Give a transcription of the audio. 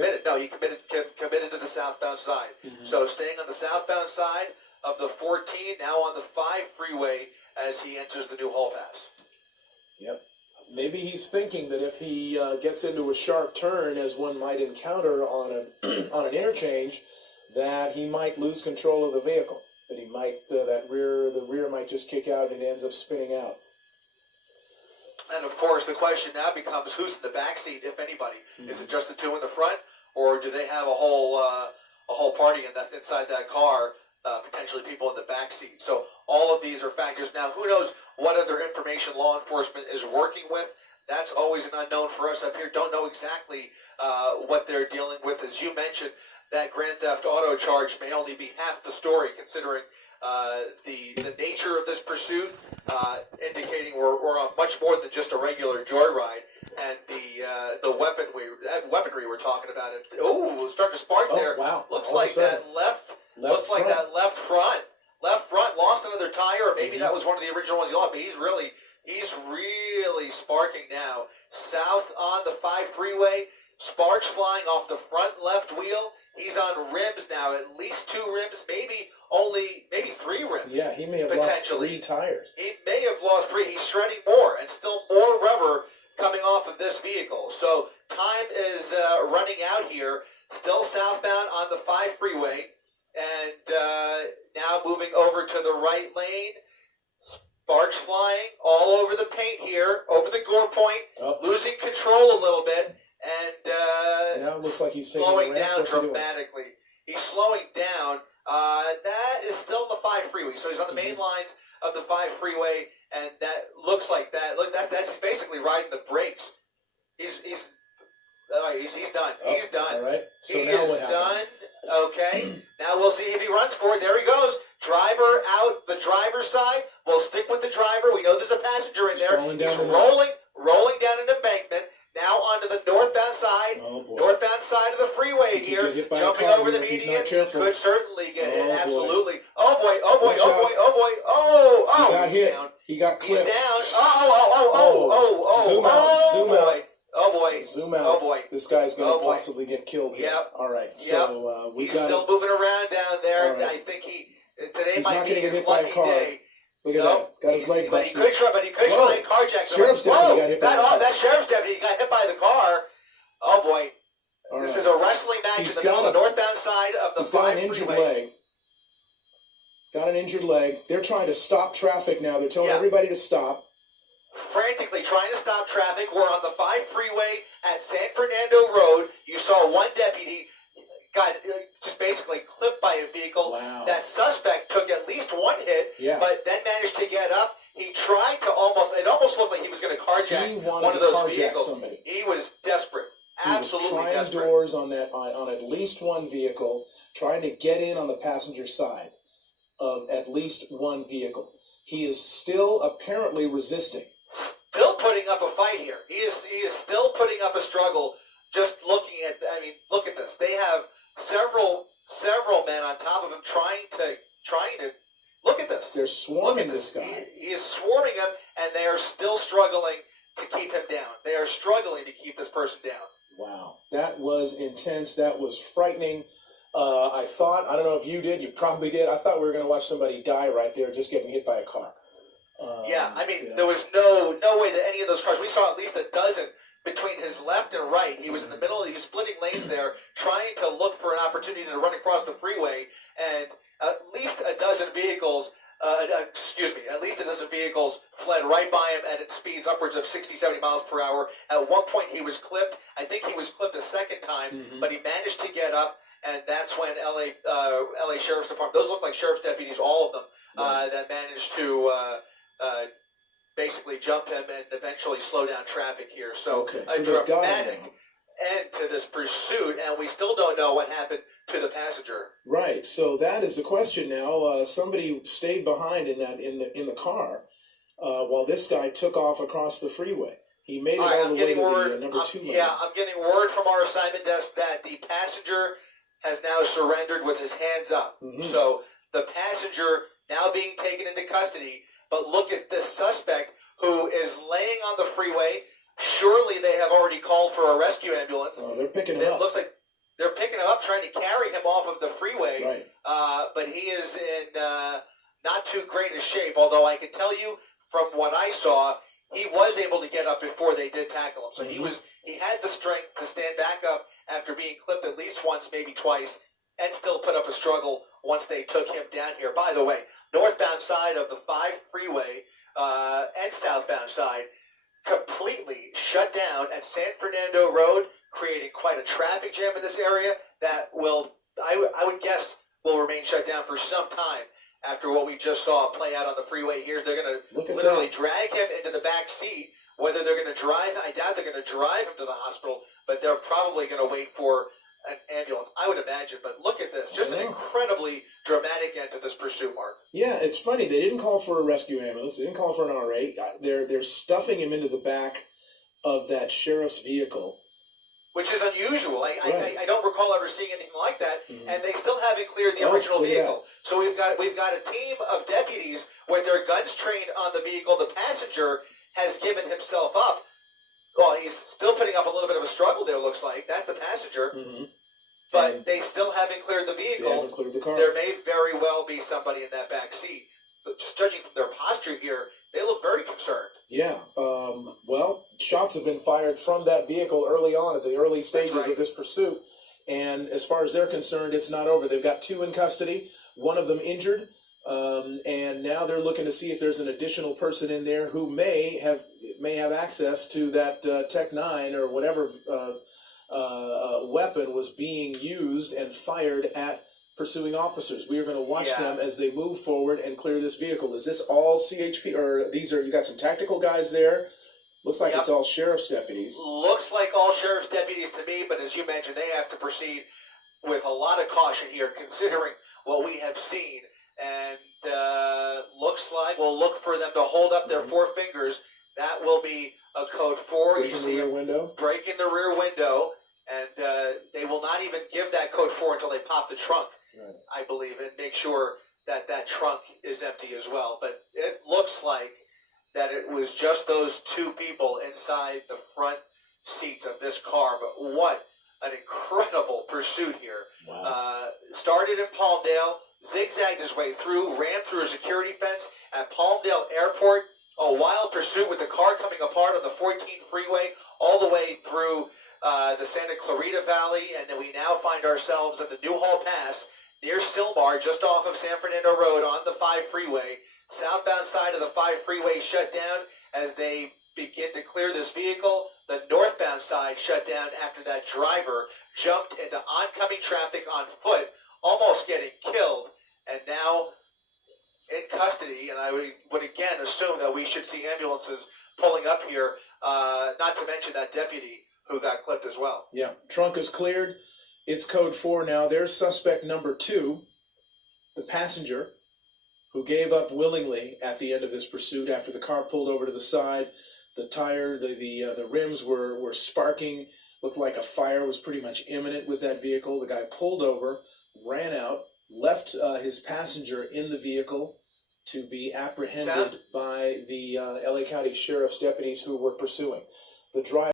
committed. No, he committed to the southbound side. Mm-hmm. So staying on the southbound side of the 14, now on the 5 freeway as he enters the new Hall Pass. Yep. Maybe he's thinking that if he gets into a sharp turn, as one might encounter on on an interchange, that he might lose control of the vehicle. That he might the rear might just kick out and it ends up spinning out. And of course, the question now becomes who's in the back seat, if anybody. Mm-hmm. Is it just the two in the front, or do they have a whole party inside that car? Potentially people in the back seat. So all of these are factors. Now, who knows what other information law enforcement is working with? That's always an unknown for us up here. Don't know exactly what they're dealing with. As you mentioned, that Grand Theft Auto charge may only be half the story, considering the nature of this pursuit, indicating we're on much more than just a regular joyride, and the weaponry we're talking about. Oh, starting to spark there. Wow! Looks all like that left left front lost another tire, or maybe that was one of the original ones he lost. But he's really sparking now. South on the 5 freeway, sparks flying off the front left wheel. He's on rims now, at least 2 rims, maybe 3 rims. Yeah, he may have lost 3 tires. He may have lost 3. He's shredding more, and still more rubber coming off of this vehicle. So time is running out here. Still southbound on the 5 freeway, and now moving over to the right lane. Sparks flying all over the paint here, over the gore point, losing control a little bit, and now it looks like he's slowing down dramatically. He's slowing down. That is still the 5 freeway, so he's on the main lines of the 5 freeway, and that looks like that. Look, he's basically riding the brakes. He's done. He's done. All right. So he now is what happens? done. Okay. Now we'll see if he runs for it. There he goes. Driver out the driver's side. We'll stick with the driver. We know there's a passenger in there. He's rolling down an embankment. Now onto the northbound side. Oh, boy. Northbound side of the freeway here. Jumping over the median. He could certainly get hit. Absolutely. Oh boy. Oh boy. Watch Oh out. boy. Oh boy. Oh. Oh. He got hit. Down. He got clipped. He's down. Oh. Zoom out. Zoom boy. out. Oh boy. Zoom out. Oh boy. This guy's going to possibly get killed here. Yep. All right. Yep. So he's still moving around down there. Right. I think today he's might be his lucky day. Look at that. Got his leg busted. But he could try and carjack somebody. Sheriff's deputy got hit by the car. That sheriff's deputy got hit by the car. Oh boy. All this right. is a wrestling match in the northbound side of the 5 freeway. He's got an injured leg. Got an injured leg. They're trying to stop traffic now. They're telling everybody to stop. Frantically trying to stop traffic. We're on the 5 freeway at San Fernando Road. You saw one deputy got just basically clipped by a vehicle. Wow. That suspect took at least 1 hit, but then managed to get up. He tried to it almost looked like he was going to carjack one of those vehicles. Somebody. He was desperate. Absolutely he was trying desperate. doors on at least one vehicle, trying to get in on the passenger side of at least one vehicle. He is still apparently resisting. Still putting up a fight here. He is still putting up a struggle. Just looking at, look at this. They have several men on top of him trying to look at this. They're swarming this guy. He is swarming him, and they are still struggling to keep him down. They are struggling to keep this person down. Wow, that was intense. That was frightening. I don't know if you did. You probably did. I thought we were going to watch somebody die right there, just getting hit by a car. There was no way that any of those cars. We saw at least a dozen between his left and right. He was in the middle. He was splitting lanes there, trying to look for an opportunity to run across the freeway. And at least a dozen vehicles, fled right by him at speeds upwards of 60, 70 miles per hour. At one point, he was clipped. I think he was clipped a second time, but he managed to get up. And that's when LA Sheriff's Department, those look like sheriff's deputies, all of them, that managed to basically jump him and eventually slow down traffic here. So a dramatic end to this pursuit, and we still don't know what happened to the passenger. Right. So that is the question now. Somebody stayed behind in the car while this guy took off across the freeway. He made it all the way to the number 2 lane. Yeah, I'm getting word from our assignment desk that the passenger has now surrendered with his hands up. So the passenger now being taken into custody. But look at this suspect who is laying on the freeway. Surely they have already called for a rescue ambulance. Oh, they're picking him up. It looks like they're picking him up, trying to carry him off of the freeway. Right. But he is in not too great a shape. Although I can tell you from what I saw, he was able to get up before they did tackle him. So he had the strength to stand back up after being clipped at least once, maybe twice, and still put up a struggle once they took him down here. By the way, northbound side of the 5 freeway and southbound side completely shut down at San Fernando Road, creating quite a traffic jam in this area that will, I would guess, will remain shut down for some time after what we just saw play out on the freeway here. They're going to literally drag him into the back seat. Whether they're going to drive, I doubt they're going to drive him to the hospital, but they're probably going to wait for an ambulance, I would imagine. But look at this, just an incredibly dramatic end to this pursuit, Mark. Yeah, it's funny. They didn't call for a rescue ambulance. They didn't call for an RA. They're stuffing him into the back of that sheriff's vehicle, which is unusual. I don't recall ever seeing anything like that, and they still haven't cleared the original vehicle. So we've got a team of deputies with their guns trained on the vehicle. The passenger has given himself up. Well, he's still putting up a little bit of a struggle there, looks like. That's the passenger. But they still haven't cleared the vehicle. They haven't cleared the car. There may very well be somebody in that back seat. But just judging from their posture here, they look very concerned. Yeah. Well, shots have been fired from that vehicle early on at the early stages of this pursuit. And as far as they're concerned, it's not over. They've got 2 in custody, one of them injured. And now they're looking to see if there's an additional person in there who may have access to that Tech 9 or whatever weapon was being used and fired at pursuing officers. We are going to watch them as they move forward and clear this vehicle. Is this all CHP, or you got some tactical guys there? Looks like it's all sheriff's deputies. Looks like all sheriff's deputies to me, but as you mentioned, they have to proceed with a lot of caution here, considering what we have seen. And looks like we'll look for them to hold up their 4 fingers. That will be a code 4. Breaking the rear window. Breaking the rear window, and they will not even give that code 4 until they pop the trunk, I believe, and make sure that that trunk is empty as well. But it looks like that it was just those 2 people inside the front seats of this car. But what an incredible pursuit here. Wow. Started in Palmdale, zigzagged his way through, ran through a security fence at Palmdale Airport. A wild pursuit with the car coming apart on the 14 freeway all the way through the Santa Clarita Valley, and then we now find ourselves at the Newhall Pass near Sylmar, just off of San Fernando Road on the 5 freeway. Southbound side of the 5 freeway shut down as they begin to clear this vehicle. The northbound side shut down after that driver jumped into oncoming traffic on foot, almost getting killed, and now in custody. And I would again assume that we should see ambulances pulling up here, not to mention that deputy who got clipped as well. Yeah, trunk is cleared. It's code 4 now. There's suspect number 2, the passenger, who gave up willingly at the end of this pursuit after the car pulled over to the side. The tire, the rims were sparking. Looked like a fire was pretty much imminent with that vehicle. The guy pulled over, ran out, left his passenger in the vehicle to be apprehended by the LA County Sheriff's deputies who were pursuing. The driver